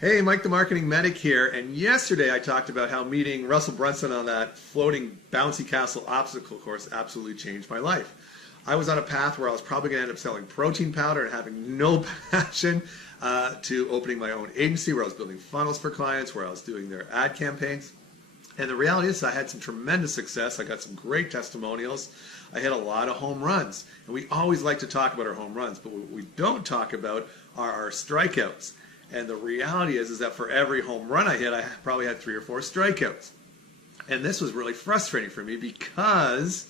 Hey, Mike the Marketing Medic here, and yesterday I talked about how meeting Russell Brunson on that floating bouncy castle obstacle course absolutely changed my life. I was on a path where I was probably going to end up selling protein powder and having no passion to opening my own agency where I was building funnels for clients, where I was doing their ad campaigns. And the reality is I had some tremendous success. I got some great testimonials. I hit a lot of home runs. And we always like to talk about our home runs, but what we don't talk about are our strikeouts. And the reality is that for every home run I hit, I probably had 3 or 4 strikeouts. And this was really frustrating for me because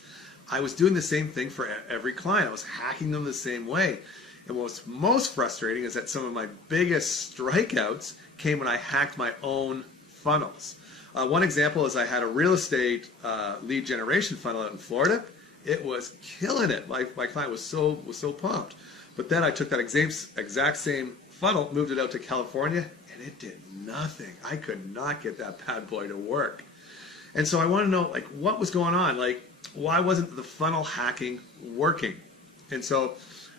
I was doing the same thing for every client. I was hacking them the same way. And what's most frustrating is that some of my biggest strikeouts came when I hacked my own funnels. One example is I had a real estate lead generation funnel out in Florida. It was killing it. My client was so pumped. But then I took that exact same funnel, moved it out to California, and it did nothing. I could not get that bad boy to work. And so I want to know, what was going on? Why wasn't the funnel hacking working? And so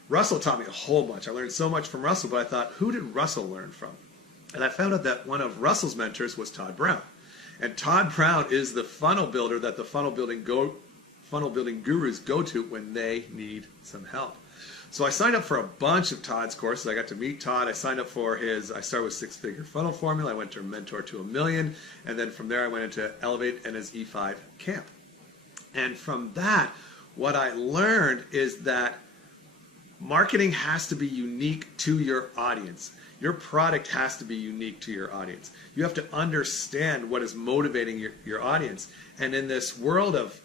Russell taught me a whole bunch. I learned so much from Russell, but I thought, who did Russell learn from? And I found out that one of Russell's mentors was Todd Brown. And Todd Brown is the funnel builder that the funnel building gurus go to when they need some help. So I signed up for a bunch of Todd's courses. I got to meet Todd. I signed up for I started with 6-figure funnel formula. I went to Mentor to $1 Million. And then from there I went into Elevate and his E5 Camp. And from that, what I learned is that marketing has to be unique to your audience. Your product has to be unique to your audience. You have to understand what is motivating your audience. And in this world of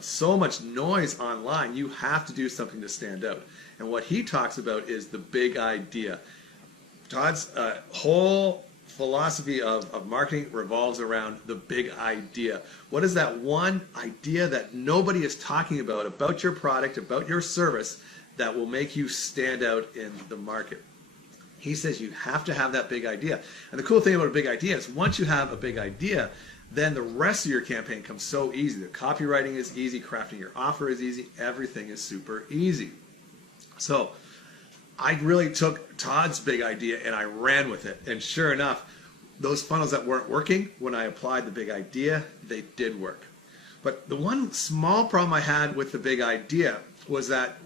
so much noise online, you have to do something to stand out. And what he talks about is the big idea. Todd's whole philosophy of marketing revolves around the big idea. What is that one idea that nobody is talking about your product, about your service, that will make you stand out in the market? He says you have to have that big idea. And the cool thing about a big idea is once you have a big idea, then the rest of your campaign comes so easy. The copywriting is easy, crafting your offer is easy, everything is super easy. So I really took Todd's big idea and I ran with it. And sure enough, those funnels that weren't working, when I applied the big idea, they did work. But the one small problem I had with the big idea was that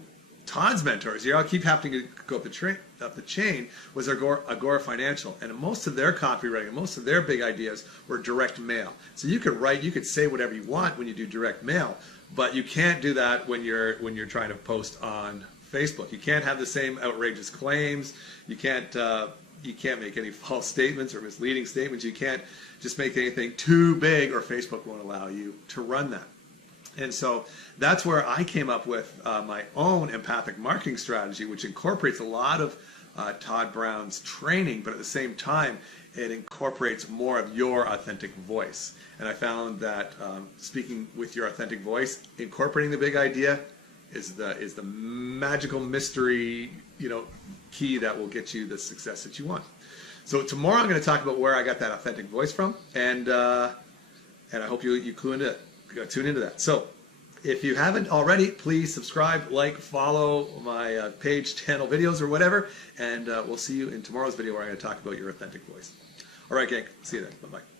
Todd's mentors, I'll keep having to go up the chain, was Agora Financial. And most of their copywriting, most of their big ideas were direct mail. So you could say whatever you want when you do direct mail, but you can't do that when you're trying to post on Facebook. You can't have the same outrageous claims. You can't make any false statements or misleading statements. You can't just make anything too big, or Facebook won't allow you to run that. And so that's where I came up with my own empathic marketing strategy, which incorporates a lot of Todd Brown's training, but at the same time, it incorporates more of your authentic voice. And I found that speaking with your authentic voice, incorporating the big idea, is the magical mystery, key that will get you the success that you want. So tomorrow I'm going to talk about where I got that authentic voice from, and I hope you tune into that. So if you haven't already, please subscribe, follow my page, channel, videos, or whatever, and we'll see you in tomorrow's video where I'm going to talk about your authentic voice. All right, gang. See you then. Bye-bye.